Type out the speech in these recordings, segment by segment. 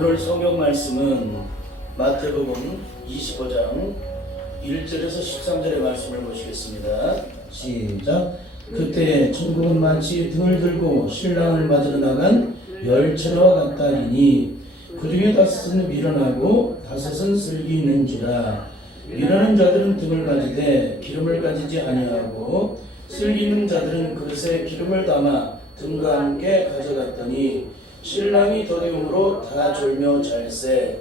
오늘 성경 말씀은 마태복음 25장 1절에서 13절의 말씀을 보시겠습니다. 시작. 그때 천국은 마치 등을 들고 신랑을 맞으러 나간 열처럼 같다리니 그 중에 다섯은 미련하고 다섯은 슬기 있는지라. 미련한 자들은 등을 가지되 기름을 가지지 아니하고 슬기 있는 자들은 그릇에 기름을 담아 등과 함께 가져갔더니 신랑이 더디움으로 다 졸며 잘세.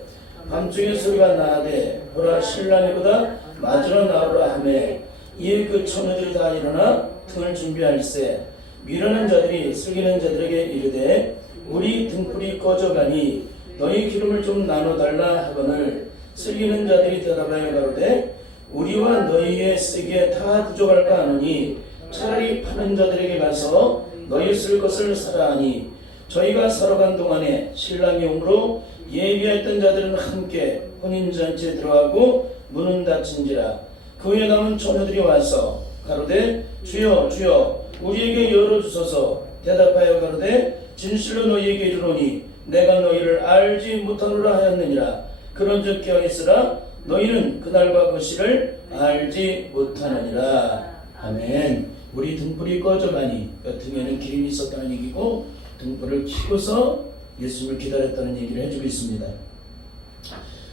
밤중에 소리가 나되 보라 신랑이보다 맞으러 나오라 하매 이에 그 처녀들이 다 일어나 등을 준비할세. 미련한 자들이 슬기 있는 자들에게 이르되 우리 등불이 꺼져가니 너희 기름을 좀 나눠달라 하거늘 슬기 있는 자들이 대답하여 가로되 우리와 너희의 쓰기에 다 부족할까 하노니 차라리 파는 자들에게 가서 너희 쓸 것을 사라 하니 저희가 사러 간 동안에 신랑이 오므로 예비했던 자들은 함께 혼인잔치에 들어가고 문은 닫힌지라. 그 후에 남은 처녀들이 와서 가로되 주여 주여 우리에게 열어주소서. 대답하여 가로되 진실로 너희에게 이르노니 내가 너희를 알지 못하노라 하였느니라. 그런즉 깨어있으라. 너희는 그날과 그 시를 알지 못하느니라. 아멘. 우리 등불이 꺼져가니 그 등에는 기름이 있었다는 얘기고 등불을 켜고서 예수님을 기다렸다는 얘기를 해주고 있습니다.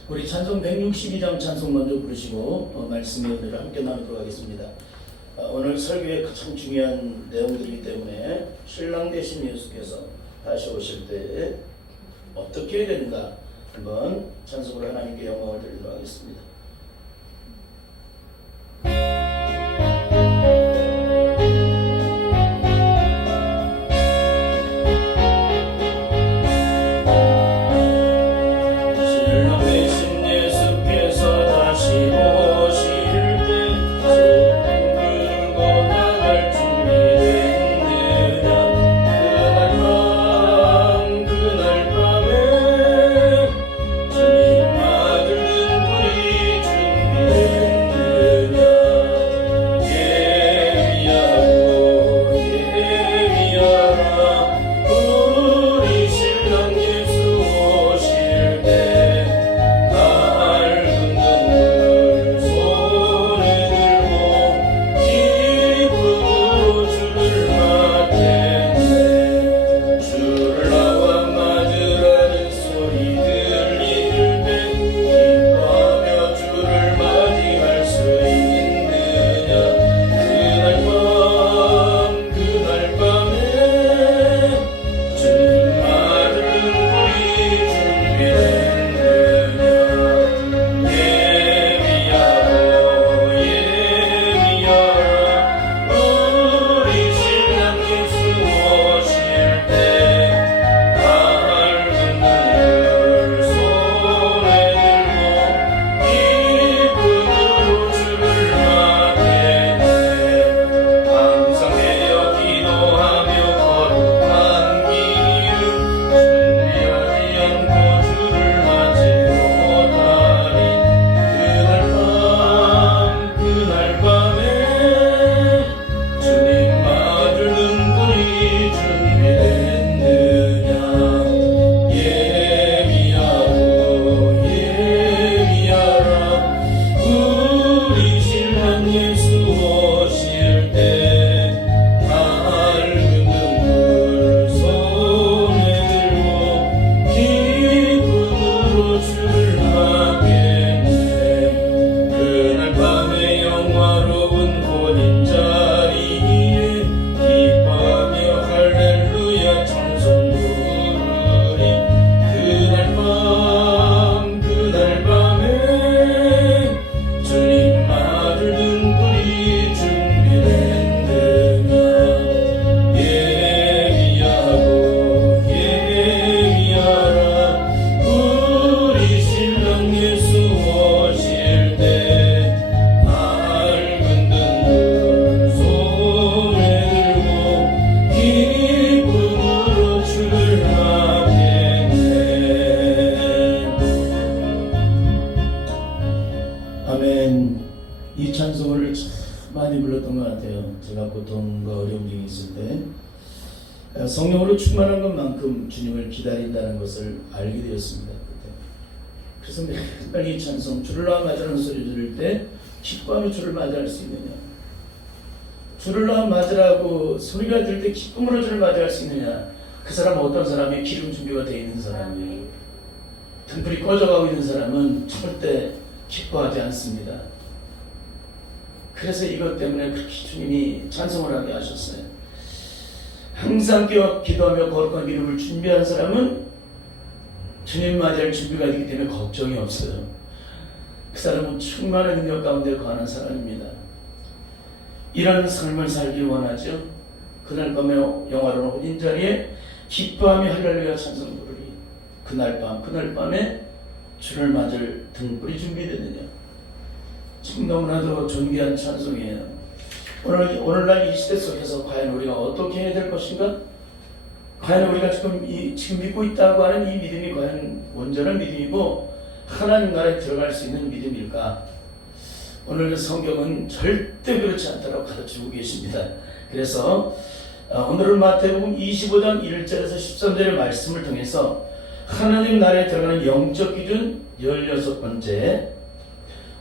우리 찬송 162장 찬송 먼저 부르시고 말씀의 은혜를 함께 나누도록 하겠습니다. 오늘 설교에 가장 중요한 내용들이기 때문에 신랑 되신 예수께서 다시 오실 때 어떻게 해야 되는가 한번 찬송으로 하나님께 영광을 드리도록 하겠습니다. 이 찬송을 참 많이 불렀던 것 같아요. 제가 고통과 어려움 중에 있을 때 성령으로 충만한 것만큼 주님을 기다린다는 것을 알게 되었습니다. 그래서 매일 이 찬송 주를 놔 맞으라는 소리 들을 때 기뻐하며 주를 맞이할 수 있느냐, 주를 놔 맞으라고 소리가 들을 때 기쁨으로 주를 맞이할 수 있느냐. 그 사람은 어떤 사람이 기름 준비가 되어 있는 사람이에요. 등불이 꺼져가고 있는 사람은 절대 기뻐하지 않습니다. 그래서 이것 때문에 그렇게 주님이 찬송을 하게 하셨어요. 항상 깨어 기도하며 거룩한 기름을 준비한 사람은 주님 맞이할 준비가 되기 때문에 걱정이 없어요. 그 사람은 충만한 능력 가운데 거하는 사람입니다. 이런 삶을 살기 원하죠. 그날 밤에 영화로운 혼인자리에 기뻐하며 할렐루야 찬송 부르리. 그날 밤에 주를 맞을 등불이 준비되느냐. 지금 너무나도 존귀한 찬송이에요. 오늘날 이 시대 속에서 과연 우리가 어떻게 해야 될 것인가? 과연 우리가 지금 믿고 있다고 하는 이 믿음이 과연 온전한 믿음이고 하나님 나라에 들어갈 수 있는 믿음일까? 오늘 성경은 절대 그렇지 않다고 가르치고 계십니다. 그래서 오늘은 마태복음 25장 1절에서 13절의 말씀을 통해서 하나님 나라에 들어가는 영적 기준 16번째,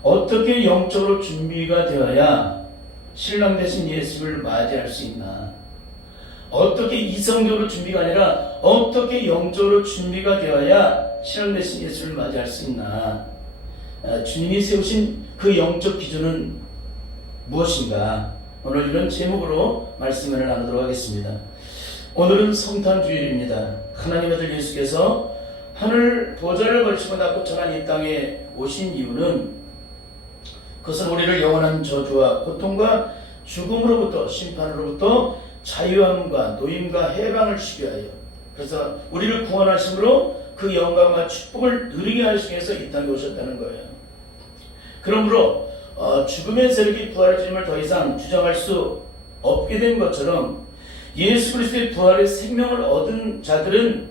어떻게 영적으로 준비가 되어야 신랑 되신 예수를 맞이할 수 있나? 어떻게 이성적으로 준비가 아니라 어떻게 영적으로 준비가 되어야 신랑 되신 예수를 맞이할 수 있나? 주님이 세우신 그 영적 기준은 무엇인가? 오늘 이런 제목으로 말씀을 나누도록 하겠습니다. 오늘은 성탄주일입니다. 하나님의 아들 예수께서 하늘 보좌를 걸치고 낳고 천한 이 땅에 오신 이유는 그것은 우리를 영원한 저주와 고통과 죽음으로부터 심판으로부터 자유함과 노임과 해방을 주기 위하여, 그래서 우리를 구원하심으로 그 영광과 축복을 누리게 하시기 위해서 이 땅에 오셨다는 거예요. 그러므로 죽음의 세력이 부활의 주님을 더 이상 주장할 수 없게 된 것처럼 예수 그리스도의 부활의 생명을 얻은 자들은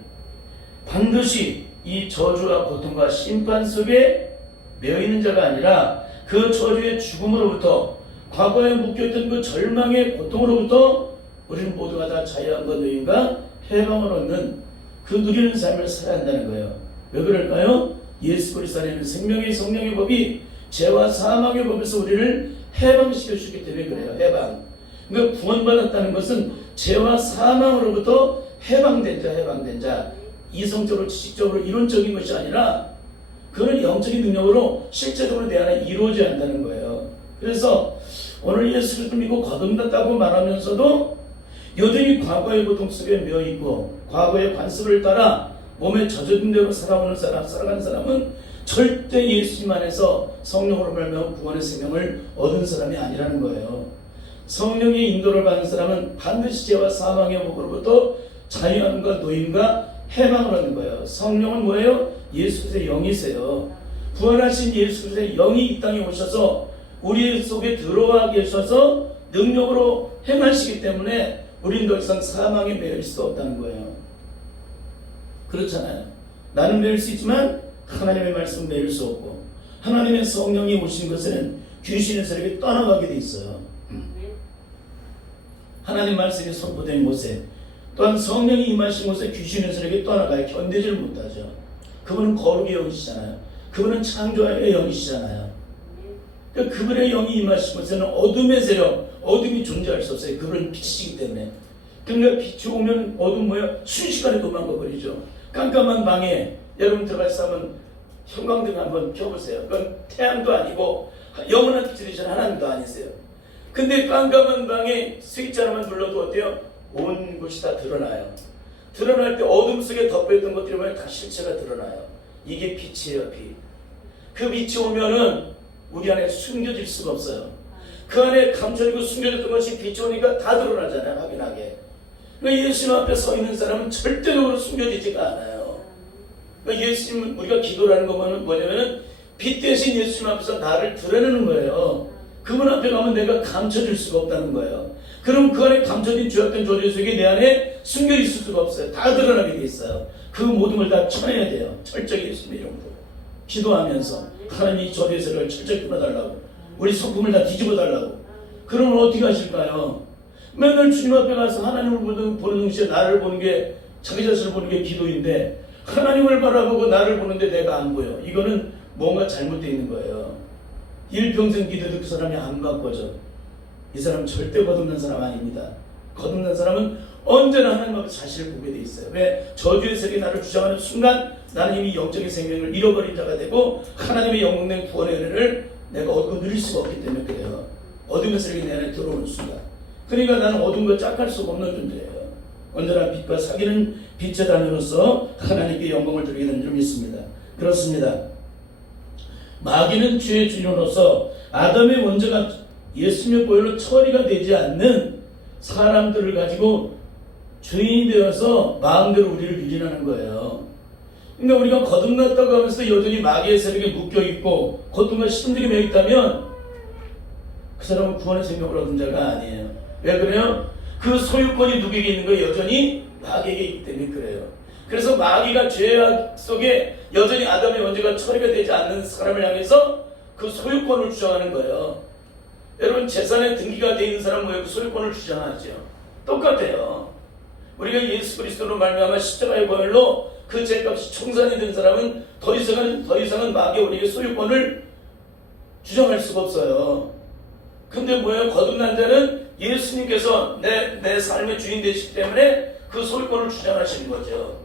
반드시 이 저주와 고통과 심판 속에 매여있는 자가 아니라 그 저주의 죽음으로부터, 과거에 묶였던 그 절망의 고통으로부터 우리는 모두가 다 자유함과 노임과 해방을 얻는 그 누리는 삶을 살아야 한다는 거예요. 왜 그럴까요? 예수 그리스도 안에 있는 생명의 성령의 법이 죄와 사망의 법에서 우리를 해방시켜 주기 때문에 그래요. 해방. 그러니까 구원받았다는 것은 죄와 사망으로부터 해방된 자, 이성적으로 지식적으로 이론적인 것이 아니라 그는 영적인 능력으로 실제적으로 내 안에 이루어져야 한다는 거예요. 그래서 오늘 예수 그리스도 믿고 거듭났다고 말하면서도 여전히 과거의 고통 속에 매여있고 과거의 관습을 따라 몸에 젖어든 대로 살아가는 사람은 절대 예수님 안에서 성령으로 말미암아 구원의 생명을 얻은 사람이 아니라는 거예요. 성령의 인도를 받는 사람은 반드시 죄와 사망의 법으로부터 자유함과 노임과 해방을 얻는 거예요. 성령은 뭐예요? 예수 그리스도의 영이세요. 부활하신 예수 그리스도의 영이 이 땅에 오셔서 우리 속에 들어와 계셔서 능력으로 행하시기 때문에 우리는 더 이상 사망에 매일 수 없다는 거예요. 그렇잖아요. 나는 매일 수 있지만 하나님의 말씀은 매일 수 없고, 하나님의 성령이 오신 것은 귀신의 세력이 떠나가게 돼 있어요. 하나님 말씀이 선포된 곳에, 또한 성령이 임하신 곳에 귀신의 세력이 떠나가야 견디지를 못하죠. 그분은 거룩의 영이시잖아요. 그분은 창조의 영이시잖아요. 그러니까 그분의 영이 임하신 곳에는 어둠의 세력, 어둠이 존재할 수 없어요. 그분은 빛이시기 때문에. 그러니까 빛이 오면 어둠 뭐야? 순식간에 도망가 버리죠. 깜깜한 방에 여러분 들어갈 수 있으면 형광등 한번 켜보세요. 그건 태양도 아니고 영원한 빛이 되신 하나님도 아니세요. 근데 깜깜한 방에 스위치 하나만 눌러도 어때요? 온 곳이 다 드러나요. 드러날 때 어둠 속에 덮여있던 것들이 보면 다 실체가 드러나요. 이게 빛이에요, 빛. 그 빛이 오면은 우리 안에 숨겨질 수가 없어요. 그 안에 감춰지고 숨겨졌던 것이 빛이 오니까 다 드러나잖아요, 확인하게. 그러니까 예수님 앞에 서 있는 사람은 절대로 숨겨지지가 않아요. 그러니까 예수님, 우리가 기도를 하는 거는 뭐냐면은 빛 대신 예수님 앞에서 나를 드러내는 거예요. 그분 앞에 가면 내가 감춰질 수가 없다는 거예요. 그럼 그 안에 감춰진 죄악된 조절 속에 내 안에 숨겨 있을 수가 없어요. 다 드러나게 돼 있어요. 그 모든 걸 다 쳐내야 돼요. 철저히 예수님의 이름으로 기도하면서 하나님 이 조절 세력을 철저히 끊어달라고, 우리 성품을 다 뒤집어 달라고. 그러면 어떻게 하실까요? 맨날 주님 앞에 가서 하나님을 보는 동시에 나를 보는 게, 자기 자신을 보는 게 기도인데 하나님을 바라보고 나를 보는데 내가 안 보여. 이거는 뭔가 잘못되어 있는 거예요. 일평생 기도도 그 사람이 안 바꿔져. 이 사람은 절대 거듭난 사람 아닙니다. 거듭난 사람은 언제나 하나님 앞에 자신을 보게 돼 있어요. 왜? 저주의 세계 나를 주장하는 순간 나는 이미 영적인 생명을 잃어버린 자가 되고 하나님의 영광된 구원의 은혜를 내가 얻고 누릴 수가 없기 때문에 그래요. 어둠의 세력이 내 안에 들어오는 순간. 그러니까 나는 어둠과 짝할 수가 없는 존재예요. 언제나 빛과 사귀는 빛의 단위로서 하나님께 영광을 드리게 되는 줄 믿습니다. 그렇습니다. 마귀는 죄의 주인으로서 아담의 원죄가 예수님의 보혈로 처리가 되지 않는 사람들을 가지고 죄인이 되어서 마음대로 우리를 유린하는 거예요. 그러니까 우리가 거듭났다고 하면서 여전히 마귀의 세력에 묶여있고 고통과 시름들이 매있다면 그 사람은 구원의 생명을 얻은 자가 아니에요. 왜 그래요? 그 소유권이 누구에게 있는 거예요? 여전히 마귀에게 있기 때문에 그래요. 그래서 마귀가 죄악 속에 여전히 아담의 원죄가 처리가 되지 않는 사람을 향해서 그 소유권을 주장하는 거예요. 여러분 재산에 등기가 되어 있는 사람은 왜 그 소유권을 주장하죠? 똑같아요. 우리가 예수 그리스도로 말미암아 십자가의 보혈로 그 죄값이 청산이 된 사람은 더 이상은 마귀가 우리에게 소유권을 주장할 수가 없어요. 근데 뭐예요? 거듭난 자는 예수님께서 내 삶의 주인 되시기 때문에 그 소유권을 주장하시는 거죠.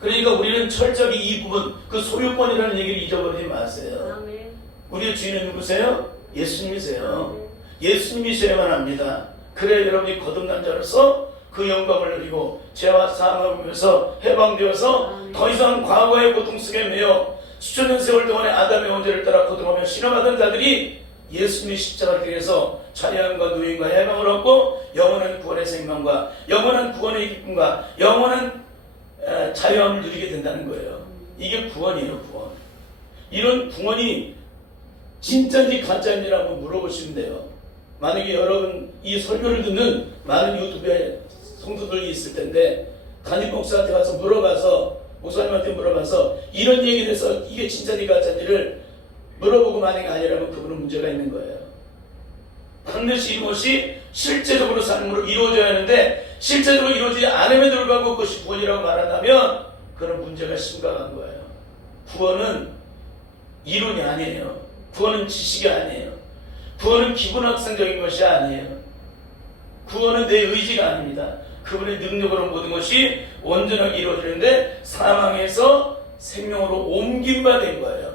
그러니까 우리는 철저히 이 부분, 그 소유권이라는 얘기를 잊어버리지 마세요. 우리의 주인은 누구세요? 예수님이세요. 예수님이셔야만 합니다. 그래야 여러분이 거듭난 자로서 그 영광을 누리고 죄와 사함을 보면서 해방되어서 더 이상 과거의 고통 속에 매여 수천년 세월 동안의 아담의 원죄를 따라 고통하며 실험하던 자들이 예수님의 십자가를 통해서 자유함과 누임과 해방을 얻고 영원한 구원의 생명과 영원한 구원의 기쁨과 영원한 자유함을 누리게 된다는 거예요. 이게 구원이에요. 구원. 이런 구원이 진짜인지 가짜인지라고 물어보시면 돼요. 만약에 여러분 이 설교를 듣는 많은 유튜브에 성도들이 있을 텐데 담임 목사한테 가서 물어봐서 목사님한테 물어봐서 이런 얘기에 대해서 이게 진짜인지 가짜인지를 물어보고 만약에 아니라면 그분은 문제가 있는 거예요. 반드시 이것이 실제적으로 삶으로 이루어져야 하는데 실제적으로 이루어지지 않음에도 불구하고 그것이 구원이라고 말한다면 그런 문제가 심각한 거예요. 구원은 이론이 아니에요. 구원은 지식이 아니에요. 구원은 기본학생적인 것이 아니에요. 구원은 내 의지가 아닙니다. 그분의 능력으로 모든 것이 온전하게 이루어지는데 사망에서 생명으로 옮긴 바 된 거예요.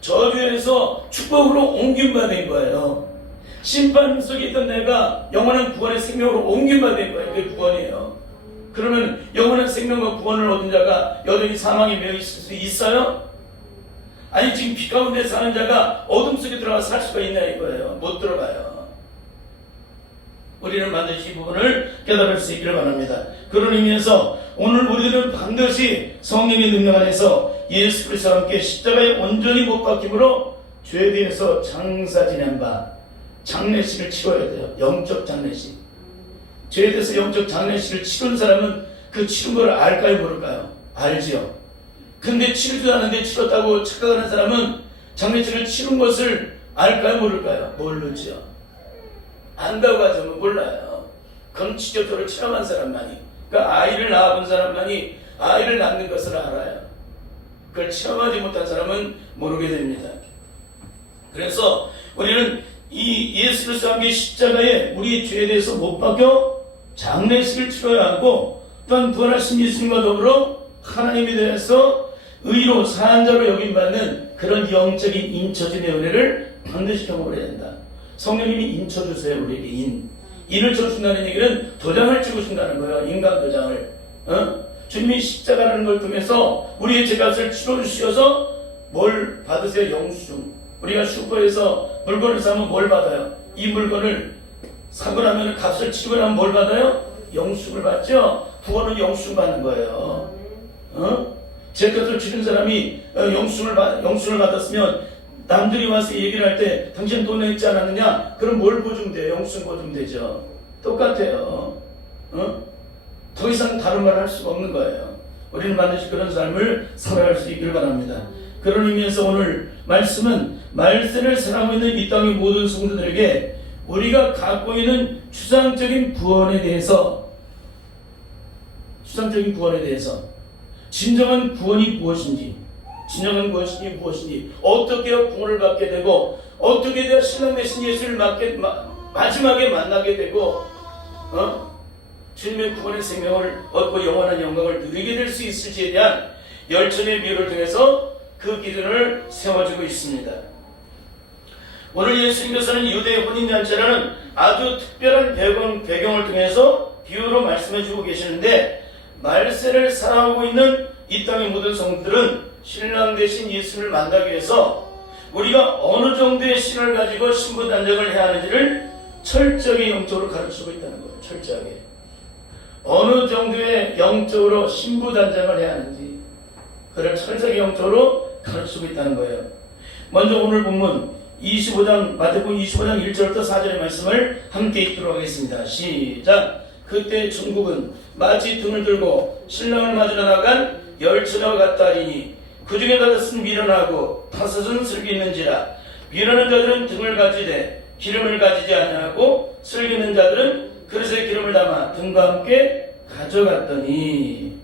저주에서 축복으로 옮긴 바 된 거예요. 심판 속에 있던 내가 영원한 구원의 생명으로 옮긴 바 된 거예요. 그게 구원이에요. 그러면 영원한 생명과 구원을 얻은 자가 여전히 사망에 매여 있을 수 있어요? 아니 지금 빛 가운데 사는 자가 어둠 속에 들어가 살 수가 있냐 이거예요. 못 들어가요. 우리는 반드시 이 부분을 깨달을 수 있기를 바랍니다. 그런 의미에서 오늘 우리들은 반드시 성령의 능력 안에서 예수 그리스도와 함께 십자가에 온전히 못 박힘으로 죄에 대해서 장사 지낸 바 장례식을 치러야 돼요. 영적 장례식. 죄에 대해서 영적 장례식을 치른 사람은 그 치른 걸 알까요 모를까요? 알지요. 근데 치르지도 않는데 치렀다고 착각하는 사람은 장례식을 치른 것을 알까요 모를까요? 모르지요. 안다고 하자면 몰라요. 그건 직접적으로 체험한 사람만이, 그러니까 아이를 낳아본 사람만이 아이를 낳는 것을 알아요. 그걸 체험하지 못한 사람은 모르게 됩니다. 그래서 우리는 이 예수 그리스도와 함께 십자가에 우리의 죄에 대해서 못 박혀 장례식을 치러야 하고 또한 부활하신 예수님과 더불어 하나님에 대해서 의로 사한 자로 여김받는 그런 영적인 인처짐의 은혜를 반드시 경험을 해야 된다. 성령님이 인쳐주세요. 우리에게 인을 쳐준다는 얘기는 도장을 찍으신다는 거예요. 인간 도장을. 주님이 십자가라는 걸 통해서 우리의 죄값을 치러주셔서 뭘 받으세요? 영수증. 우리가 슈퍼에서 물건을 사면 뭘 받아요? 이 물건을 사고 나면 값을 치고 나면 뭘 받아요? 영수증을 받죠? 구원은 영수증 받는 거예요. 죄값을 치른 사람이 영수증을 받았으면 남들이 와서 얘기를 할 때 당신 돈 냈지 않았느냐? 그럼 뭘 보증 돼요? 영수증 보증 되죠. 똑같아요. 더 이상 다른 말 할 수가 없는 거예요. 우리는 반드시 그런 삶을 살아갈 수 있기를 바랍니다. 그런 의미에서 오늘 말씀은 말세를 사랑하고 있는 이 땅의 모든 성도들에게 우리가 갖고 있는 추상적인 구원에 대해서 진정한 구원이 무엇인지, 진영은 무엇이니 어떻게 구원을 받게 되고 어떻게 내가 신랑 되신 예수를 마지막에 만나게 되고 주님의 구원의 생명을 얻고 영원한 영광을 누리게 될 수 있을지에 대한 열천의 비유를 통해서 그 기준을 세워주고 있습니다. 오늘 예수님께서는 유대 혼인잔치라는 아주 특별한 배경을 통해서 비유로 말씀해주고 계시는데, 말세를 살아오고 있는 이 땅의 모든 성도들은 신랑 되신 예수를 만나기 위해서 우리가 어느 정도의 신을 가지고 신부단장을 해야 하는지를 철저히 영적으로 가르치고 있다는 거예요. 철저하게 어느 정도의 영적으로 신부단장을 해야 하는지 그를 철저하게 영적으로 가르치고 있다는 거예요. 먼저 오늘 본문 25장 마태복음 25장 1절부터 4절의 말씀을 함께 읽도록 하겠습니다. 시작. 그때 천국은 마치 등을 들고 신랑을 맞으러 나간 열처녀와 같다 하리니 그 중에 다섯은 미련하고 다섯은 슬기 있는지라. 미련한 자들은 등을 가지되 기름을 가지지 아니하고 슬기 있는 자들은 그릇에 기름을 담아 등과 함께 가져갔더니,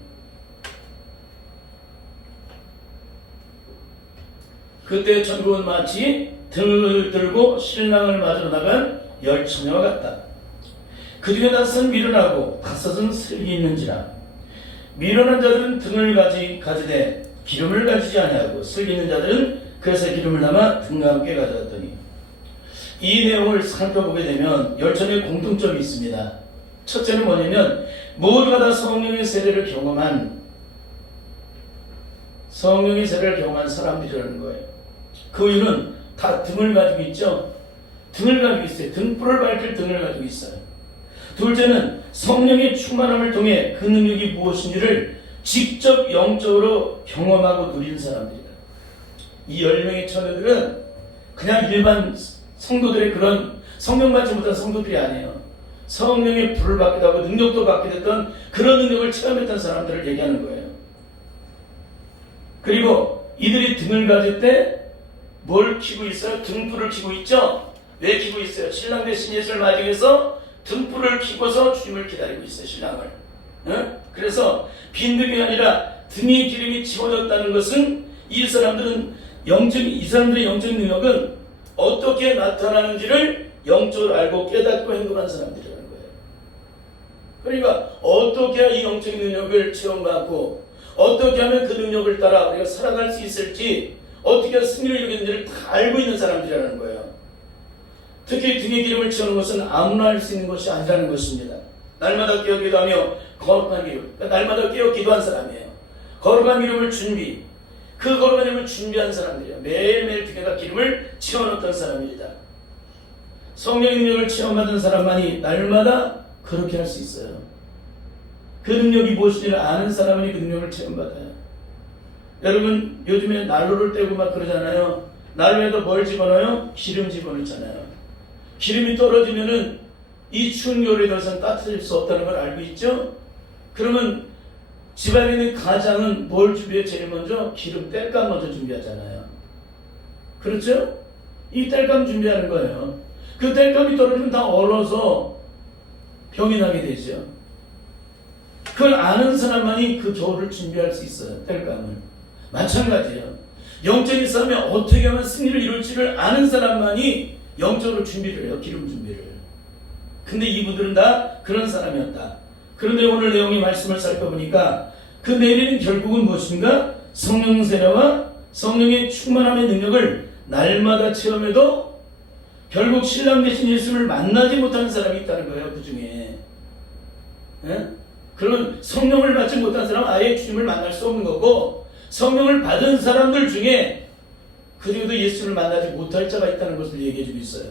그때 천국은 마치 등을 들고 신랑을 맞으러 나간 열처녀와 같다. 그 중에 다섯은 미련하고 다섯은 슬기 있는지라. 미련한 자들은 등을 가지되 기름을 가지지 아니하고 슬기 있는 자들은 그릇에 기름을 담아 등과 함께 가져갔더니, 이 내용을 살펴보게 되면 열천의 공통점이 있습니다. 첫째는 뭐냐면 모두가 다 성령의 세례를 경험한 사람들이라는 거예요. 그 이유는 다 등을 가지고 있죠. 등을 가지고 있어요. 등불을 밝힐 등을 가지고 있어요. 둘째는 성령의 충만함을 통해 그 능력이 무엇인지를 직접 영적으로 경험하고 누린 사람들이다. 이 10명의 처녀들은 그냥 일반 성도들의 그런 성령 받지 못한 성도들이 아니에요. 성령의 불을 받기도 하고 능력도 받게 됐던 그런 능력을 체험했던 사람들을 얘기하는 거예요. 그리고 이들이 등을 가질 때 뭘 켜고 있어요? 등불을 켜고 있죠? 왜 켜고 있어요? 신랑 되신 예수를 맞기 위해서 등불을 켜고서 주님을 기다리고 있어요. 신랑을. 그래서 빈등이 아니라 등에 기름이 채워졌다는 것은 이 사람들의 영적인 능력은 어떻게 나타나는지를 영적으로 알고 깨닫고 행동하는 사람들이라는 거예요. 그러니까 어떻게 해야 이 영적인 능력을 체험받고 어떻게 하면 그 능력을 따라 우리가 살아갈 수 있을지, 어떻게 해야 승리를 이루겠는지를 다 알고 있는 사람들이라는 거예요. 특히 등에 기름을 채우는 것은 아무나 할 수 있는 것이 아니라는 것입니다. 날마다 깨어 기도하며 거룩한 기름, 그러니까 날마다 깨어 기도한 사람이에요. 거룩한 기름을 그 거룩한 기름을 준비한 사람들이에요. 매일매일 등에다 기름을 채워놓던 사람입니다. 성령의 능력을 체험받은 사람만이 날마다 그렇게 할 수 있어요. 그 능력이 무엇인지를 아는 사람만이 그 능력을 체험받아요. 여러분 요즘에 난로를 떼고 막 그러잖아요. 난로에다 뭘 집어넣어요? 기름 집어넣잖아요. 기름이 떨어지면은 이 추운 겨울에 더 이상 따뜻해질 수 없다는 걸 알고 있죠? 그러면 집안에 있는 가장은 뭘 준비해? 제일 먼저 기름 땔감 먼저 준비하잖아요. 그렇죠? 이 땔감 준비하는 거예요. 그 땔감이 떨어지면 다 얼어서 병이 나게 되죠. 그걸 아는 사람만이 그 겨울을 준비할 수 있어요. 땔감을. 마찬가지예요. 영적인 싸움에 어떻게 하면 승리를 이룰지를 아는 사람만이 영적으로 준비를 해요. 기름 준비를. 근데 이분들은 다 그런 사람이었다. 그런데 오늘 내용의 말씀을 살펴보니까 그 내리는 결국은 무엇인가? 성령 세례와 성령의 충만함의 능력을 날마다 체험해도 결국 신랑 되신 예수를 만나지 못하는 사람이 있다는 거예요. 그 중에. 그런 성령을 받지 못한 사람은 아예 주님을 만날 수 없는 거고, 성령을 받은 사람들 중에 그 중에도 예수를 만나지 못할 자가 있다는 것을 얘기해주고 있어요.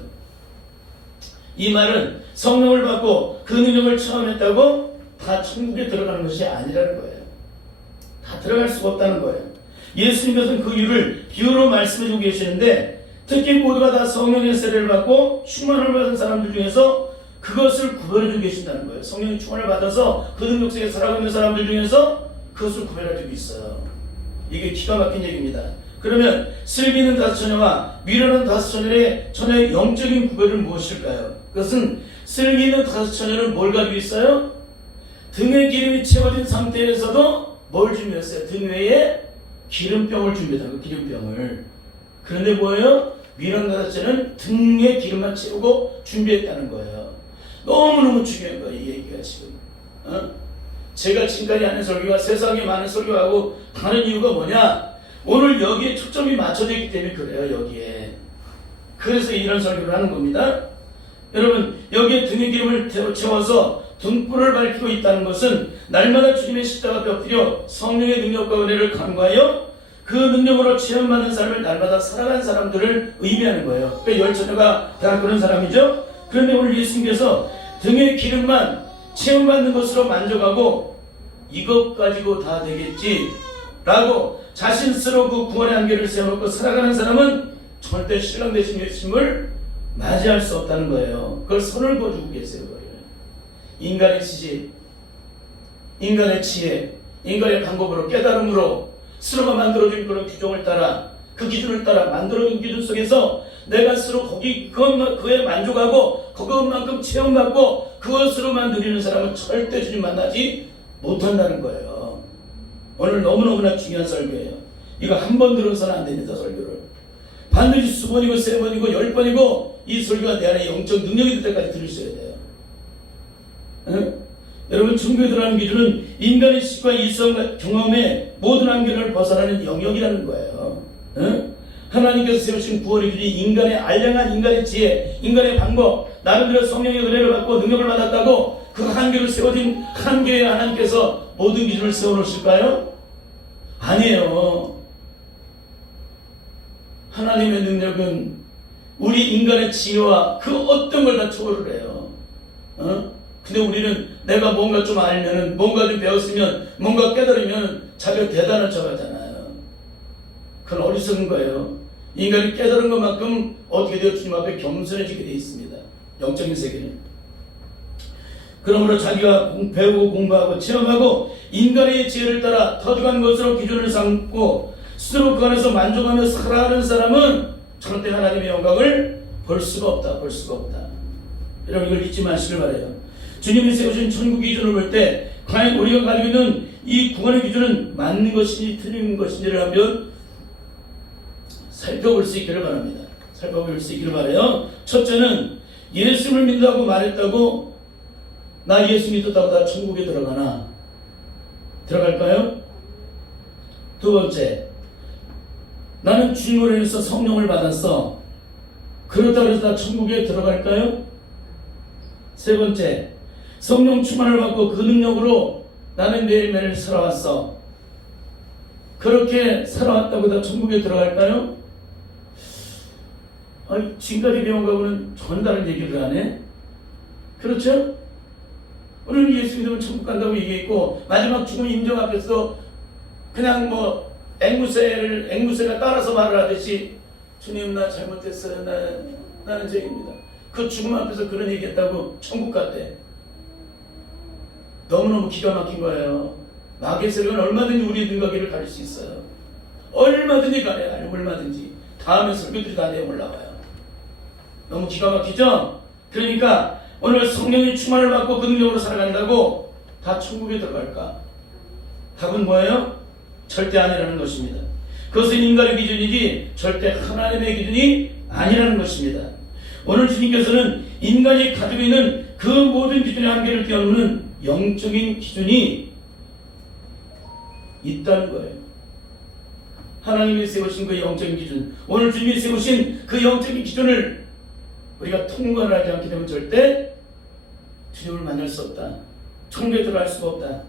이 말은 성령을 받고 그 능력을 체험했다고 다 천국에 들어가는 것이 아니라는 거예요. 다 들어갈 수가 없다는 거예요. 예수님께서는 그 이유를 비유로 말씀해주고 계시는데, 특히 모두가 다 성령의 세례를 받고 충만을 받은 사람들 중에서 그것을 구별해주고 계신다는 거예요. 성령의 충만을 받아서 그 능력 속에 살아가고 있는 사람들 중에서 그것을 구별해주고 있어요. 이게 기가 막힌 얘기입니다. 그러면 슬기 있는 다섯 처녀와 미련한 다섯 처녀의 영적인 구별은 무엇일까요? 그것은 슬기 있는 다섯 처녀는 뭘 가지고 있어요? 등에 기름이 채워진 상태에서도 뭘 준비했어요? 등 위에 기름병을 준비했다고, 기름병을. 그런데 뭐예요? 민원가사죄는 등에 기름만 채우고 준비했다는 거예요. 너무너무 중요한 거예요, 이 얘기가 지금. 제가 지금까지 하는 설교가 세상에 많은 설교하고 다른 이유가 뭐냐? 오늘 여기에 초점이 맞춰져 있기 때문에 그래요, 여기에. 그래서 이런 설교를 하는 겁니다. 여러분, 여기에 등에 기름을 채워서 등불을 밝히고 있다는 것은 날마다 주님의 십자가 앞에 엎드려 성령의 능력과 은혜를 간구하여 그 능력으로 체험받는 삶을 날마다 살아간 사람들을 의미하는 거예요. 그러니까 열처녀가 다 그런 사람이죠. 그런데 오늘 예수님께서 등에 기름만 체험받는 것으로 만족하고 이것 가지고 다 되겠지 라고 자신 스스로 그 구원의 안개를 세워놓고 살아가는 사람은 절대 신랑 되신 예수님을 맞이할 수 없다는 거예요. 그걸 선을 그어주고 계세요. 인간의 지식, 인간의 지혜, 인간의 방법으로, 깨달음으로 스스로가 만들어준 그런 규정을 따라, 그 기준을 따라 만들어준 기준 속에서 내가 스스로 그에 만족하고 그것만큼 체험받고 그것으로만 누리는 사람은 절대 주님 만나지 못한다는 거예요. 오늘 너무너무나 중요한 설교예요. 이거 한 번 들어서는 안 됩니다. 설교를 반드시 수번이고 세번이고 10번이고 이 설교가 내 안에 영적 능력이 될 때까지 들으셔야 돼요. 여러분, 천국에 들어가는 기준은 인간의 지식과 일상 경험의 모든 한계를 벗어나는 영역이라는 거예요. 하나님께서 세우신 구원의 기준이 인간의 알량한 인간의 지혜, 인간의 방법, 나름대로 성령의 은혜를 받고 능력을 받았다고 그 한계를 세워진 한계에 하나님께서 모든 기준을 세워놓으실까요? 아니에요. 하나님의 능력은 우리 인간의 지혜와 그 어떤 걸 다 초월을 해요. 근데 우리는 내가 뭔가 좀 알면은, 뭔가 좀 배웠으면, 뭔가 깨달으면 자기가 대단한 척 하잖아요. 그건 어리석은 거예요. 인간이 깨달은 것만큼 어떻게 되어 주님 앞에 겸손해지게 되어 있습니다. 영적인 세계는. 그러므로 자기가 배우고 공부하고 체험하고 인간의 지혜를 따라 터득한 것으로 기준을 삼고 스스로 그 안에서 만족하며 살아가는 사람은 절대 하나님의 영광을 볼 수가 없다. 볼 수가 없다. 여러분, 이걸 잊지 마시길 바라요. 주님이 세우신 천국 기준을 볼 때 과연 우리가 가지고 있는 이 구원의 기준은 맞는 것인지 틀린 것인지를 한번 살펴볼 수 있기를 바랍니다. 살펴볼 수 있기를 바라요. 첫째는 예수님을 믿는다고 말했다고 나 예수 믿었다고 다 천국에 들어가나? 들어갈까요? 두 번째, 나는 주님으로 인해서 성령을 받았어. 그렇다고 해서 다 천국에 들어갈까요? 세 번째, 성령 충만을 받고 그 능력으로 나는 매일매일 살아왔어. 그렇게 살아왔다고 다 천국에 들어갈까요? 지금까지 배운 거하고는 전혀 다른 얘기를 하네. 그렇죠? 오늘 예수 믿으면 천국 간다고 얘기했고 마지막 죽음 임종 앞에서 그냥 뭐 앵무새가 따라서 말을 하듯이 주님 나 잘못했어요. 나는 죄입니다. 그 죽음 앞에서 그런 얘기했다고 천국 갔대. 너무너무 기가 막힌 거예요. 마귀의 세력은 얼마든지 우리의 능가기를 가릴 수 있어요. 얼마든지 가려요. 얼마든지. 다음에 설교들이 다 내용 올라와요. 너무 기가 막히죠? 그러니까 오늘 성령의 충만을 받고 그 능력으로 살아간다고 다 천국에 들어갈까? 답은 뭐예요? 절대 아니라는 것입니다. 그것은 인간의 기준이지 절대 하나님의 기준이 아니라는 것입니다. 오늘 주님께서는 인간이 가지고 있는 그 모든 기준의 한계를 뛰어넘는 영적인 기준이 있다는 거예요. 하나님이 세우신 그 영적인 기준, 오늘 주님이 세우신 그 영적인 기준을 우리가 통과를 하지 않게 되면 절대 주님을 만날 수 없다. 천국에 들어갈 수가 없다.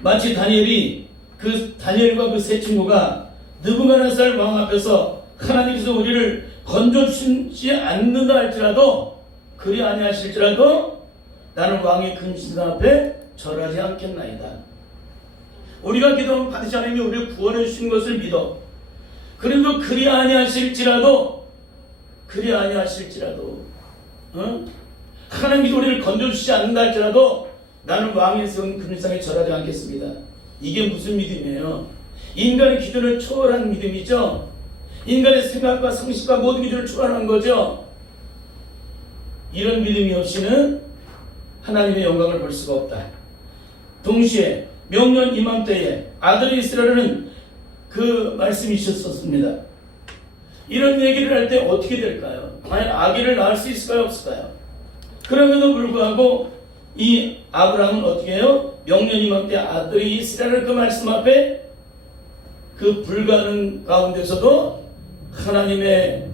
마치 다니엘과 그 세 친구가 느부갓네살 왕 앞에서 하나님께서 우리를 건져주시지 않는다 할지라도, 그리 아니하실지라도 나는 왕의 근신상 앞에 절하지 않겠나이다. 우리가 기도하면 반드시 하나님이 우리를 구원해 주신 것을 믿어. 그래도 그리 아니하실지라도 하나님이 우리를 건져주시지 않는다 할지라도 나는 왕의 근신상에 절하지 않겠습니다. 이게 무슨 믿음이에요? 인간의 기준을 초월한 믿음이죠. 인간의 생각과 상식과 모든 기준을 초월한 거죠. 이런 믿음이 없이는 하나님의 영광을 볼 수가 없다. 동시에 명년 이맘때에 아들이 있으라는 그 말씀이 있었습니다. 이런 얘기를 할 때 어떻게 될까요? 과연 아기를 낳을 수 있을까요? 없을까요? 그럼에도 불구하고 이 아브라함은 어떻게 해요? 명년 이맘때 아들이 있으라는 그 말씀 앞에 그 불가능 가운데서도 하나님의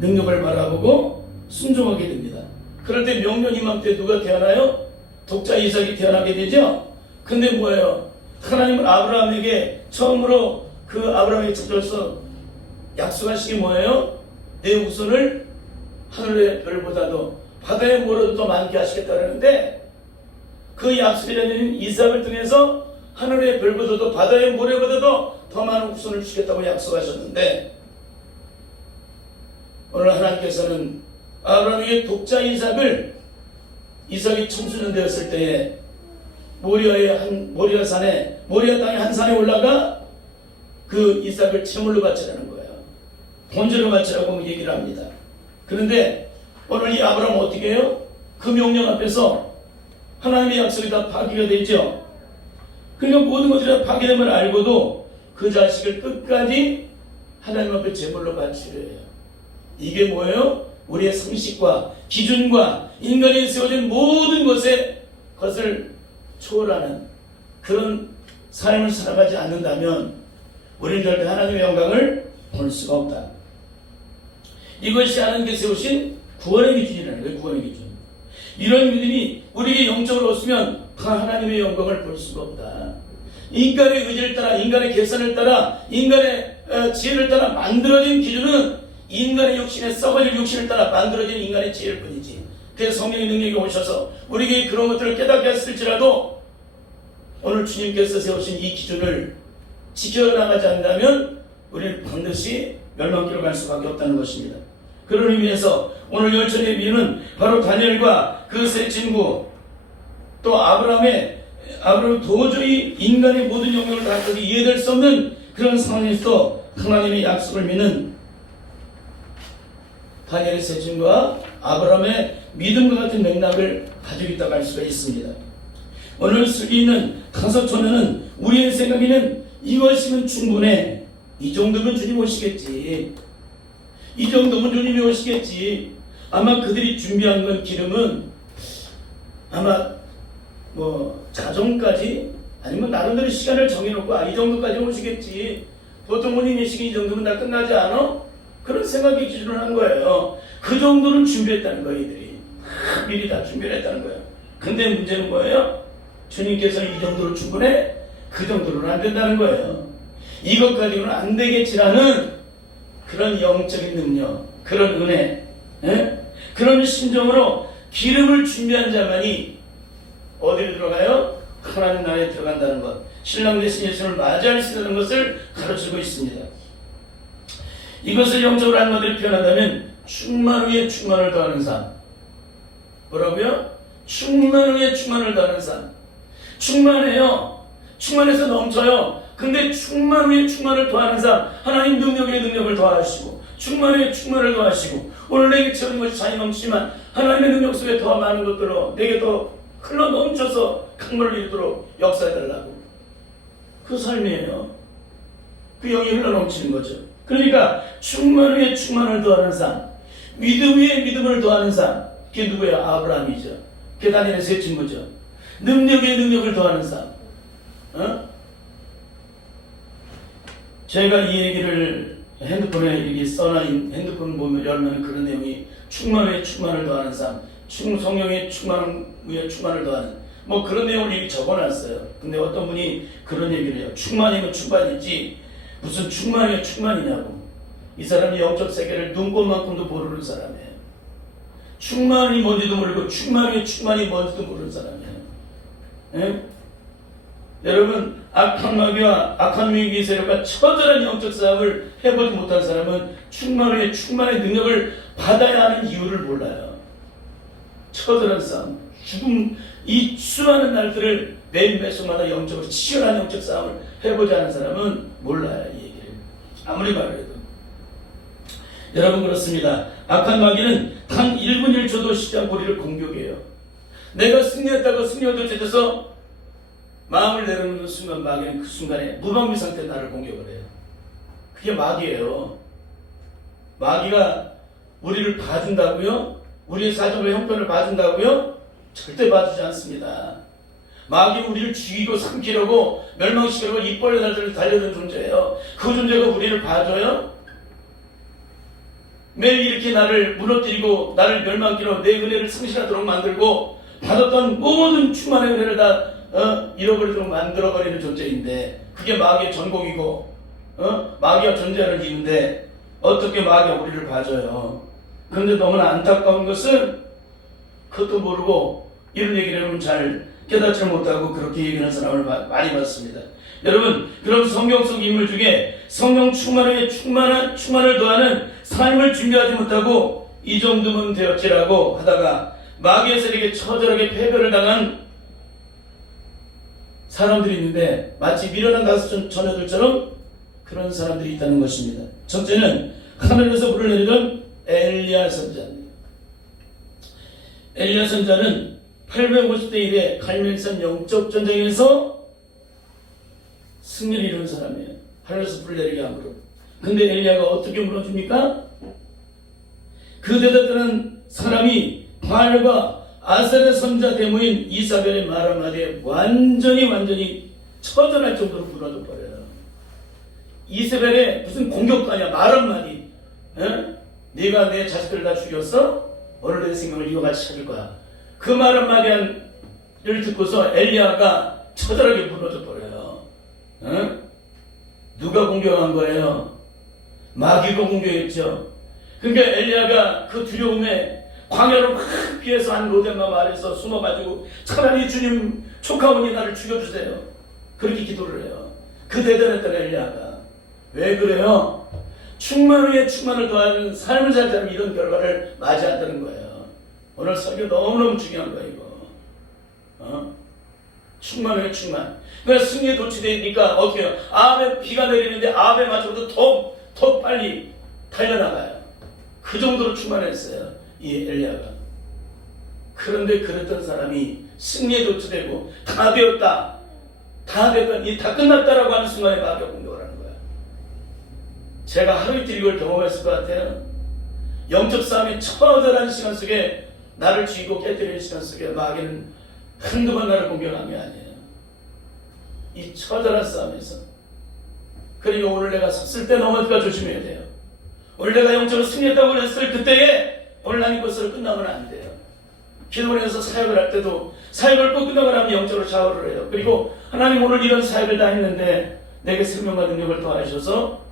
능력을 바라보고 순종하게 됩니다. 그럴 때 명년 이맘때 누가 태어나요? 독자 이삭이 태어나게 되죠. 근데 뭐예요? 하나님은 아브라함에게 처음으로 그 아브라함의 젖어서 약속하신 게 뭐예요? 내 후손을 하늘의 별보다도 바다의 모래보다 더 많게 하시겠다 그러는데 그 약속이라는 이삭을 통해서 하늘의 별보다도 바다의 모래보다도 더 많은 후손을 주겠다고 약속하셨는데 오늘 하나님께서는 아브라함에게 독자 이삭이 청소년 되었을 때에 모리아 땅의 한 산에 올라가 그 이삭을 제물로 바치라는 거예요. 번제로 바치라고 얘기를 합니다. 그런데 오늘 이 아브라함은 어떻게 해요? 그 명령 앞에서 하나님의 약속이 다 파기가 되죠. 그러니까 모든 것들이 다 파기됨을 알고도 그 자식을 끝까지 하나님 앞에 제물로 바치려 해요. 이게 뭐예요? 우리의 상식과 기준과 인간이 세워진 모든 것을 초월하는 그런 삶을 살아가지 않는다면 우리는 절대 하나님의 영광을 볼 수가 없다. 이것이 하나님께 세우신 구원의 기준이라는 거예요. 구원의 기준. 이런 믿음이 우리에게 영적으로 없으면 하나님의 영광을 볼 수가 없다. 인간의 의지를 따라, 인간의 계산을 따라, 인간의 지혜를 따라 만들어진 기준은 인간의 욕심에 썩어질 욕심을 따라 만들어진 인간의 지혜일 뿐이지. 그래서 성령의 능력이 오셔서 우리에게 그런 것들을 깨닫게 했을지라도 오늘 주님께서 세우신 이 기준을 지켜나가지 않는다면 우리는 반드시 멸망길로 갈 수밖에 없다는 것입니다. 그런 의미에서 오늘 열천의 비유는 바로 다니엘과 그 세 친구 또 아브라함 도저히 인간의 모든 영역을 다 가지고 이해될 수 없는 그런 상황에서 하나님의 약속을 믿는 다니엘의 세 친구와 아브라함의 믿음과 같은 맥락을 가지고 있다고 할 수가 있습니다. 오늘 쓰기 있는 다섯 초는 우리의 생각에는 이것이면 충분해. 이 정도면 주님 오시겠지. 이 정도면 주님이 오시겠지. 아마 그들이 준비한 건 기름은 아마 자정까지 아니면 나름대로 시간을 정해놓고 이 정도까지 오시겠지. 보통 우리 예식이 이 정도면 다 끝나지 않아? 그런 생각이 기준을 한 거예요. 그 정도는 준비했다는 거예요. 이들이 미리 다 준비를 했다는 거예요. 근데 문제는 뭐예요? 주님께서는 이 정도로 충분해? 그 정도로는 안 된다는 거예요. 이것 가지고는 안 되겠지라는 그런 영적인 능력, 그런 은혜, 그런 심정으로 기름을 준비한 자만이 어디로 들어가요? 하나님 나라에 들어간다는 것, 신랑 되신 예수를 맞이할 수 있는 것을 가르치고 있습니다. 이것을 영적으로 한마디로 표현한다면 충만 후에 충만을 더하는 삶. 뭐라고요? 충만 후에 충만을 더하는 삶. 충만해요. 충만해서 넘쳐요. 근데 충만 후에 충만을 더하는 삶. 하나님 능력에 능력을 더하시고 충만 후에 충만을 더하시고 오늘 내게 채우는 것이 잔이 넘치지만 하나님의 능력 속에 더 많은 것들로 내게 더 흘러 넘쳐서 강물을 이루도록 역사해달라고. 그 삶이에요. 그 영이 흘러 넘치는 거죠. 그러니까 충만 후에 충만을 더하는 삶, 믿음 위에 믿음을 더하는 삶. 그게 누구예요? 아브라함이죠. 그게 다니엘의 세 친구죠. 능력 위에 능력을 더하는 삶. 제가 이 얘기를 핸드폰에 이렇게 써놔, 핸드폰 보면 열면 그런 내용이 충만 후에 충만을 더하는 삶, 성령의 충만 위에 충만을 더하는 그런 내용을 이렇게 적어놨어요. 근데 어떤 분이 그런 얘기를 해요. 충만이면 충만이지 무슨 충만이면 충만이냐고. 이 사람이 영적 세계를 눈꽃만큼도 모르는 사람이에요. 충만이 뭔지도 모르고 충만이 뭔지도 모르는 사람이에요. 여러분, 악한 마귀와 악한 위기 세력과 처절한 영적 싸움을 해보지 못한 사람은 충만의 능력을 받아야 하는 이유를 몰라요. 처절한 싸움, 죽음, 이 수많은 날들을 매 순간마다 영적으로 치열한 영적 싸움을 해보지 않은 사람은 몰라요. 이 얘기를 아무리 말해도. 여러분, 그렇습니다. 악한 마귀는 단 1분 1초도 쉬지 않고 우리를 공격해요. 내가 승리했다고 승리 얻어져서 마음을 내려놓는 순간 마귀는 그 순간에 무방비 상태로 나를 공격을 해요. 그게 마귀예요. 마귀가 우리를 봐준다고요? 우리의 사정과 형편을 봐준다고요? 절대 봐주지 않습니다. 마귀는 우리를 죽이고 삼키려고 멸망시키려고 입벌레 달려든 존재예요. 그 존재가 우리를 봐줘요? 매일 이렇게 나를 무너뜨리고 나를 멸망시키려 내 은혜를 상실하도록 만들고 받았던 모든 충만의 은혜를 다 잃어버리도록 만들어버리는 존재인데 그게 마귀의 전공이고 마귀가 존재하는 이유인데 어떻게 마귀가 우리를 봐줘요. 그런데 너무나 안타까운 것은 그것도 모르고 이런 얘기를 하면 잘 깨닫지 못하고 그렇게 얘기하는 사람을 많이 봤습니다. 여러분, 그럼 성경 속 인물 중에 성령 충만을 더하는 삶을 준비하지 못하고 이 정도면 되었지라고 하다가 마귀의 세력에 처절하게 패배를 당한 사람들이 있는데 마치 미련한 다섯 처녀들처럼 그런 사람들이 있다는 것입니다. 첫째는 하늘에서 불을 내리던 엘리야 선자입니다. 엘리야 선자는 850대 1의 갈멜산 영적 전쟁에서 승리를 이룬 사람이에요. 하늘에서 불을 내리게 함으로. 근데 엘리야가 어떻게 무너집니까? 그 대답하는 사람이 바알과 아셀의 선자 대모인 이사벨의 말 한마디에 완전히 처절할 정도로 무너져 버려요. 이사벨의 무슨 공격도 아니야. 말 한마디. 네가 내 자식들을 다 죽였어? 오늘 내 생명을 이와 같이 찾을 거야. 그 말 한마디를 듣고서 엘리야가 처절하게 무너져 버려요. 누가 공격한 거예요? 마귀가 공격했죠. 그러니까 엘리야가 그 두려움에 광야로 막 피해서 한 로뎀마 마을에서 숨어가지고 차라리 주님 촉하오니 나를 죽여주세요. 그렇게 기도를 해요. 그 대단했던 엘리야가. 왜 그래요? 충만 후에 충만을 더하는 삶을 살 때는 이런 결과를 맞이한다는 거예요. 오늘 설교 너무너무 중요한 거예요, 이거. 충만 후에 충만. 그래서 승리에 도취되니까 어떻게 해요? 아합에 비가 내리는데 아합에 맞춰도 더 빨리 달려나가요. 그 정도로 충만했어요, 이 엘리야가. 그런데 그랬던 사람이 승리에 도취되고 다 되었다, 다 끝났다라고 하는 순간에 마귀가 공격을 하는 거야. 제가 하루 이틀 이걸 경험했을 것 같아요. 영적 싸움이 처절한 시간 속에 나를 쥐고 깨뜨리는 시간 속에 마귀는 한두 번 나를 공격한 게 아니에요. 이 처절한 싸움에서. 그리고 오늘 내가 섰을 때 넘어질까 조심해야 돼요. 오늘 내가 영적으로 승리했다고 그랬을 그때에 오늘 하나님 것으로 끝나면 안 돼요. 기도원에서 사역을 할 때도 사역을 꼭 끝나고 나면 영적으로 샤워를 해요. 그리고 하나님 오늘 이런 사역을 다 했는데 내게 생명과 능력을 더하셔서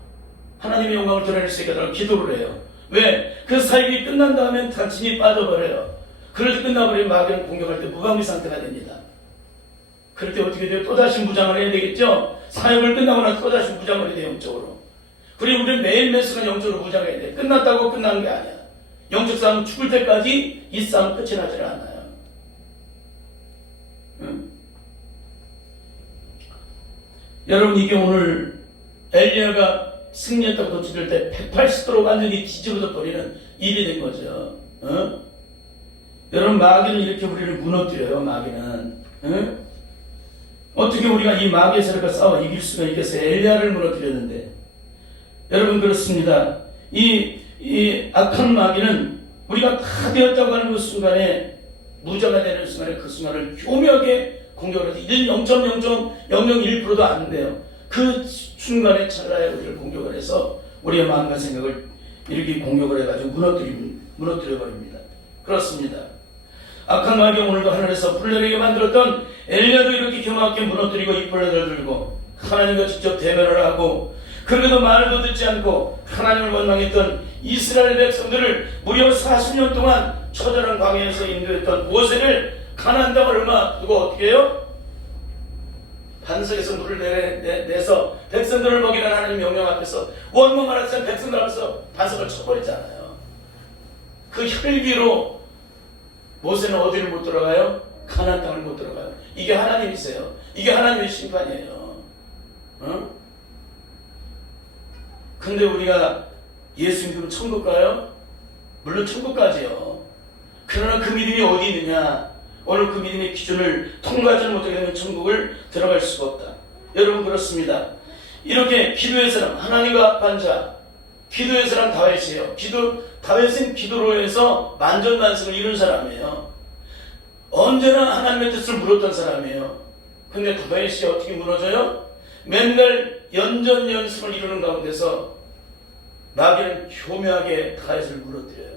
하나님의 영광을 드러낼 수 있게 하도록 기도를 해요. 왜? 그 사역이 끝난 다음엔 단침이 빠져버려요. 그럴 때 끝나버리면 마귀를 공격할 때 무방비 상태가 됩니다. 그럴 때 어떻게 돼요? 또다시 무장을 해야 되겠죠? 사역을 끝나고 나서 또다시 무장을 해야 돼요, 영적으로. 그리고 우리는 매일 순간 영적으로 무장해야 돼. 끝났다고 끝나는 게 아니야. 영적 싸움은 죽을 때까지 이 싸움은 끝이 나질 않아요. 응? 여러분, 이게 오늘 엘리야가 승리했다고 도취될 때 180도로 완전히 뒤집어져 버리는 일이 된 거죠. 여러분, 마귀는 이렇게 우리를 무너뜨려요. 마귀는. 어떻게 우리가 이 마귀의 세력과 싸워 이길 수가 있겠어요? 엘리야를 무너뜨렸는데. 여러분, 그렇습니다. 이 악한 마귀는 우리가 다 되었다고 하는 그 순간에, 무자가 되는 순간에 그 순간을 교묘하게 공격을 해서 0.001%도 안 돼요. 그 순간에 찰나에 우리를 공격을 해서 우리의 마음과 생각을 이렇게 공격을 해가지고 무너뜨려버립니다. 그렇습니다. 악한 마귀가 오늘도 하늘에서 불 내리게 만들었던 엘리야도 이렇게 교묘하게 무너뜨리고 이빨레를 들고 하나님과 직접 대면을 하고, 그래도 말도 듣지 않고 하나님을 원망했던 이스라엘 백성들을 무려 40년 동안 처절한 광야에서 인도했던 모세를 가나안 땅을 얼마 두고 어떻게 해요? 반석에서 물을 내서 백성들을 먹이라는 하나님 명령 앞에서 원망을 하면서 백성들 앞에서 반석을 쳐버리잖아요. 그 혈기로 모세는 어디를 못 들어가요? 가나안 땅을 못 들어가요. 이게 하나님이세요. 이게 하나님의 심판이에요. 근데 우리가 예수 믿으면 천국 가요? 물론 천국 가지요. 그러나 그 믿음이 어디 있느냐? 오늘 그 믿음의 기준을 통과하지 못하게 되면 천국을 들어갈 수가 없다. 여러분 그렇습니다. 이렇게 기도의 사람, 하나님과 합한 자, 기도의 사람 다윗이에요. 다윗은 기도로 해서 만전만승을 이룬 사람이에요. 언제나 하나님의 뜻을 물었던 사람이에요. 근데 다윗이 어떻게 무너져요? 맨날 연전연승을 이루는 가운데서 마귀는 교묘하게 다윗을 무너뜨려요.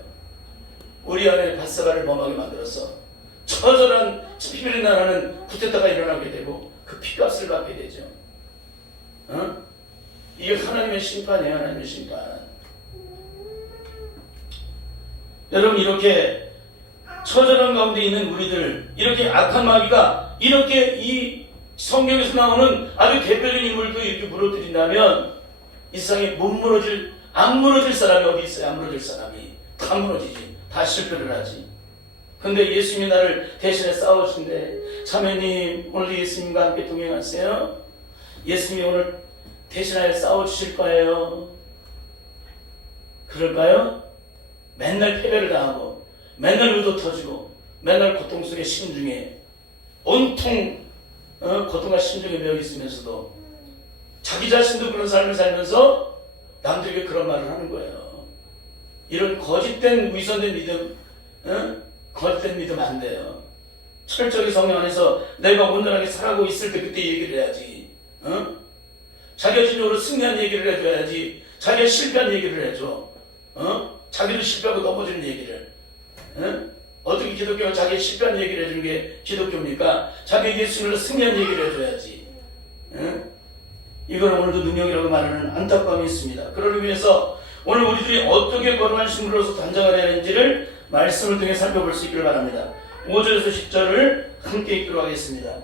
우리 안에 바사바를 범하게 만들어서 처절한 피를 나라는 쿠데타가 일어나게 되고 그 피값을 받게 되죠. 이게 하나님의 심판이에요. 하나님의 심판. 여러분 이렇게 처절한 가운데 있는 우리들, 이렇게 악한 마귀가 이렇게 이 성경에서 나오는 아주 대표적인 인물도 이렇게 무너뜨린다면 이 세상에 안 무너질 사람이 어디 있어요? 안 무너질 사람이 다 무너지지. 다 실패를 하지. 근데 예수님이 나를 대신에 싸우신데, 자매님 오늘 예수님과 함께 동행하세요? 예수님이 오늘 대신하여 싸워주실 거예요. 그럴까요? 맨날 패배를 당하고 맨날 의도 터지고 맨날 고통 속에 심중에 온통 고통과 심중에 매여 있으면서도 자기 자신도 그런 삶을 살면서 남들에게 그런 말을 하는 거예요. 이런 거짓된 위선된 믿음, 거짓된 믿음 안 돼요. 철저히 성령 안에서 내가 온전하게 살아가고 있을 때 그때 얘기를 해야지. 자기가 진정으로 승리한 얘기를 해줘야지. 자기가 실패한 얘기를 해줘. 자기도 실패하고 넘어지는 얘기를. 어떻게 기독교가 자기 실패한 얘기를 해주는 게 기독교입니까? 자기 예수님으로 승리한 얘기를 해줘야지. 이건 오늘도 능력이라고 말하는 안타까움이 있습니다. 그러기 위해서 오늘 우리들이 어떻게 거룩한 신부로서 단장을 해야 하는지를 말씀을 통해 살펴볼 수 있기를 바랍니다. 5절에서 10절을 함께 읽도록 하겠습니다.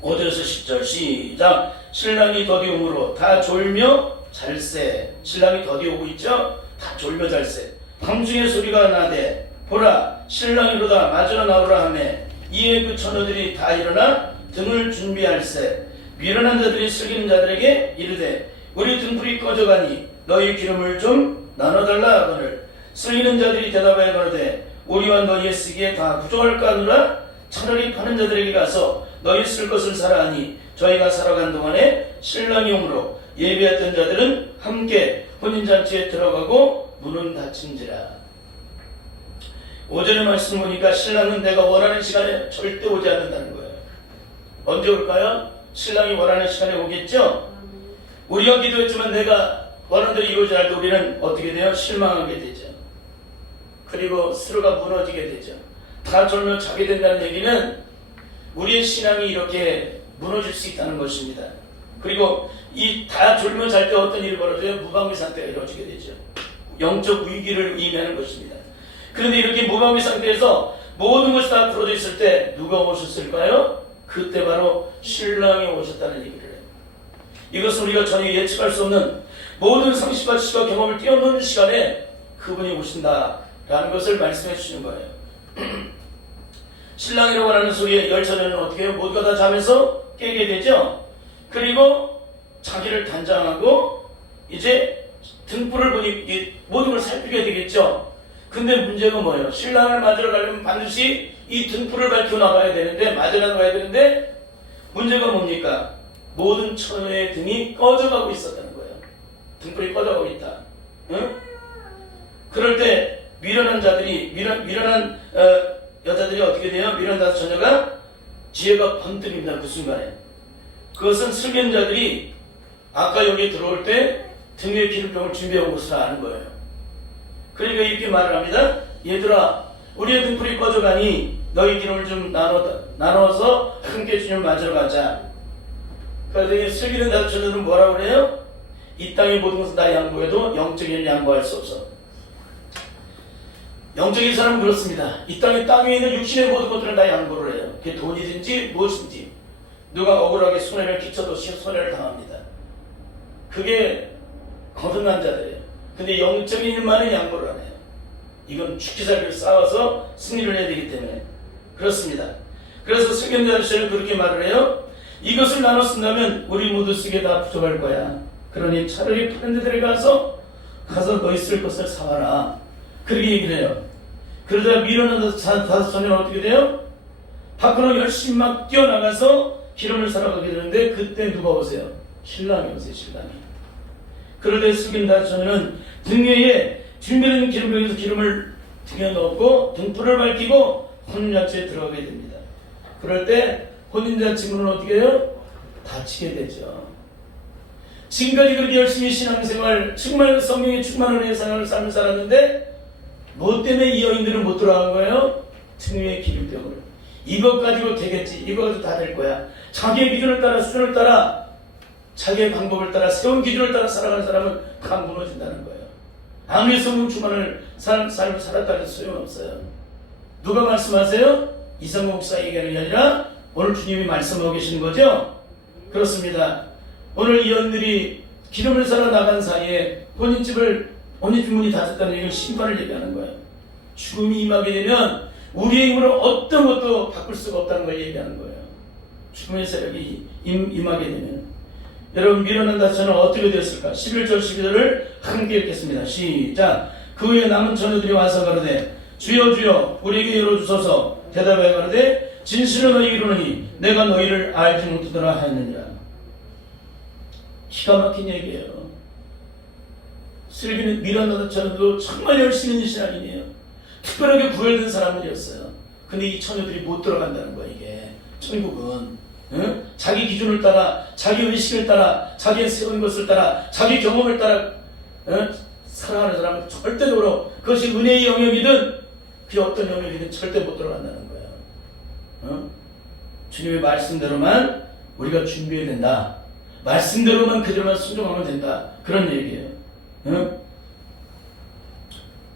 5절에서 10절 시작. 신랑이 더디 오므로 다 졸며 잘세. 신랑이 더디 오고 있죠? 다 졸며 잘세. 밤중에 소리가 나되 보라 신랑이로다 맞으러 나오라 하매 이에 그 처녀들이 다 일어나 등을 준비할세. 미련한 자들이 슬기는 자들에게 이르되 우리 등불이 꺼져가니 너희 기름을 좀 나눠달라 하거늘 슬기는 자들이 대답하여 가로되 우리와 너희의 쓰기에 다 부족할까 하노라. 차라리 파는 자들에게 가서 너희 쓸 것을 사라 하니 저희가 살아간 동안에 신랑이 오므로 예비했던 자들은 함께 혼인잔치에 들어가고 문은 닫힌지라. 5절의 말씀 보니까 신랑은 내가 원하는 시간에 절대 오지 않는다는 거예요. 언제 올까요? 신랑이 원하는 시간에 오겠죠? 우리가 기도했지만 내가 원하는 대로 이루어지지 않을 때 우리는 어떻게 돼요? 실망하게 되죠. 그리고 스스로가 무너지게 되죠. 다 졸며 자게 된다는 얘기는 우리의 신앙이 이렇게 무너질 수 있다는 것입니다. 그리고 이 다 졸며 잘 때 어떤 일이 벌어져요? 무방비 상태가 이루어지게 되죠. 영적 위기를 의미하는 것입니다. 그런데 이렇게 무방비 상태에서 모든 것이 다 풀어져 있을 때 누가 오셨을까요? 그때 바로 신랑이 오셨다는 얘기를 해요. 이것은 우리가 전혀 예측할 수 없는 모든 상식과 지식과 경험을 뛰어넘는 시간에 그분이 오신다라는 것을 말씀해 주시는 거예요. 신랑이라고 하는 소리에 열처녀는 어떻게 해요? 모두가 다 잠에서 깨게 되죠. 그리고 자기를 단장하고 이제 등불을 보니 모든 걸 살피게 되겠죠. 근데 문제가 뭐예요? 신랑을 맞으러 가려면 반드시 이 등불을 밝혀 나가야 되는데, 맞으러 나가야 되는데, 문제가 뭡니까? 모든 처녀의 등이 꺼져가고 있었다는 거예요. 등불이 꺼져가고 있다. 응? 그럴 때 미련한 자들이, 미련한 여자들이 어떻게 돼요? 미련한 처녀가 지혜가 번뜩입니다. 그 순간에. 그것은 슬기는 자들이 아까 여기 들어올 때 등에 기름병을 준비하고 것을 아는 거예요. 그러니까 이렇게 말을 합니다. 얘들아, 우리의 등불이 꺼져가니 너희 기름을 좀 나눠서 함께 주님 맞으러 가자. 그래서 슬기는 자들은 뭐라고 그래요? 이 땅의 모든 것을 다 양보해도 영적인 양보할 수 없어. 영적인 사람은 그렇습니다. 이 땅에 있는 육신의 모든 것들은 다 양보를 해요. 그게 돈이든지 무엇인지. 누가 억울하게 손해를 끼쳐도 손해를 당합니다. 그게 거듭난 자들이에요. 근데 영적인 일만은 양보를 안 해요. 이건 죽기 살기를 싸워서 승리를 해야 되기 때문에 그렇습니다. 그래서 승견자들은 그렇게 말을 해요. 이것을 나눠 쓴다면 우리 모두 쓰기에 다 부족할 거야. 그러니 차라리 파는 데들에 가서 너희 쓸 것을 사와라. 그렇게 얘기를 해요. 그러다 미련한 다섯 소년은 어떻게 돼요? 밖으로 열심히 막 뛰어나가서 기름을 사러 가게 되는데 그때 누가 오세요? 신랑이 오세요. 신랑이. 그럴 때 숙인 다섯 소년은 등 위에 준비된 기름병에서 기름을 등에 넣고 등불을 밝히고 혼인잔치에 들어가게 됩니다. 그럴 때 혼인잔치 문은 어떻게 해요? 닫히게 되죠. 지금까지 그렇게 열심히 신앙생활, 정말 성령의 충만한 삶을 살았는데 뭐 때문에 이 여인들은 못 돌아간 거예요? 등 위에 기름병을. 이것 가지고 되겠지. 이거 가지고 다 될 거야. 자기의 기준을 따라, 수준을 따라, 자기의 방법을 따라, 세운 기준을 따라 살아가는 사람은 다 무너진다는 거예요. 아무리 성령 충만을 삶을 살았다 해도 소용없어요. 누가 말씀하세요? 이상호 목사 얘기하는 게 아니라 오늘 주님이 말씀하고 계시는 거죠? 그렇습니다. 오늘 이 여인들이 기름을 사러 나간 사이에 혼인집 문이 닫았다는 얘기는 심판을 얘기하는 거예요. 죽음이 임하게 되면 우리의 힘으로 어떤 것도 바꿀 수가 없다는 걸 얘기하는 거예요. 죽음의 세력이 임하게 되면. 여러분, 미련한 다처는 어떻게 되었을까? 11절 12절을 함께 읽겠습니다. 시작. 그 후에 남은 처녀들이 와서 가로되 주여 주여 우리에게 열어주소서. 대답하여 가로되 진실로 너희에게 이르노니 내가 너희를 알지 못하더라 하였느니라. 기가 막힌 얘기예요. 슬기는 미련한 다처녀도 정말 열심히 있는 신앙이에요. 특별하게 구별된 사람들이었어요. 근데 이 처녀들이 못 들어간다는 거야. 이게 천국은 자기 기준을 따라, 자기 의식을 따라, 자기의 세운 것을 따라, 자기 경험을 따라 살아가는 사람은 절대적으로 그것이 은혜의 영역이든 그 어떤 영역이든 절대 못 들어간다는 거예요. 주님의 말씀대로만 우리가 준비해야 된다. 말씀대로만 그대로만 순종하면 된다. 그런 얘기예요.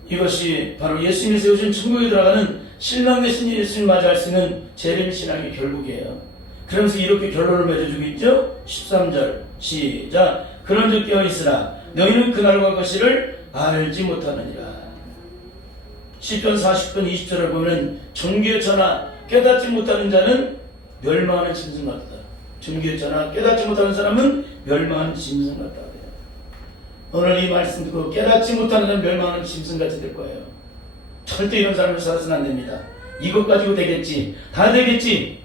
이것이 바로 예수님이 세우신 천국에 들어가는 신랑 대신 예수님 맞이할 수 있는 재림신앙의 결국이에요. 그러면서 이렇게 결론을 맺어주고 있죠. 13절 시작. 그런즉 깨어있으라 너희는 그날과 그 시를 알지 못하느니라. 시편 40편 20절에 보면 종교의 전하 깨닫지 못하는 자는 멸망하는 짐승 같다. 종교의 전하 깨닫지 못하는 사람은 멸망하는 짐승 같다. 오늘 이 말씀 듣고 깨닫지 못하는 자는 멸망하는 짐승같이 될 거예요. 절대 이런 사람을 살아서는 안 됩니다. 이것 가지고 되겠지, 다 되겠지.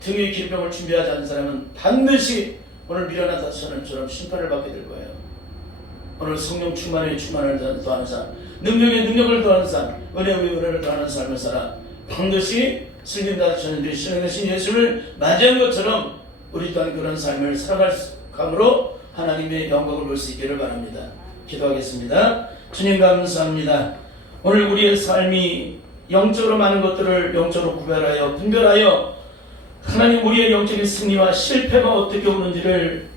등에 기름병을 준비하지 않는 사람은 반드시 오늘 미련한 다처녀처럼 심판을 받게 될 거예요. 오늘 성령 충만에 충만을 더하는 사람, 능력에 능력을 더하는 사람, 은혜에 은혜를 더하는 삶을 살아 반드시 슬긴 다처녀들이 신앙 대신 예수를 맞이한 것처럼 우리 또한 그런 삶을 살아감으로 하나님의 영광을 볼 수 있기를 바랍니다. 기도하겠습니다. 주님 감사합니다. 오늘 우리의 삶이 영적으로 많은 것들을 영적으로 구별하여 분별하여 하나님 우리의 영적인 승리와 실패가 어떻게 오는지를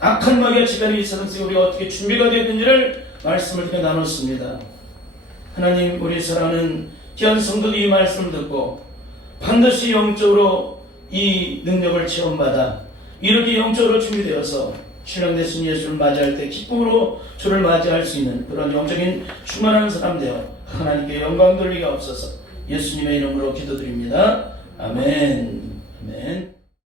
악한 마귀의 지간이 있었는지 우리가 어떻게 준비가 되어 있는지를 말씀을 통해 나눴습니다. 하나님 우리 사랑하는 귀한 성도들이 이 말씀을 듣고 반드시 영적으로 이 능력을 체험받아 이렇게 영적으로 준비되어서 신랑 대신 예수를 맞이할 때 기쁨으로 주를 맞이할 수 있는 그런 영적인 충만한 사람 되어 하나님께 영광 돌리게 없어서 예수님의 이름으로 기도드립니다. 아멘. 아멘.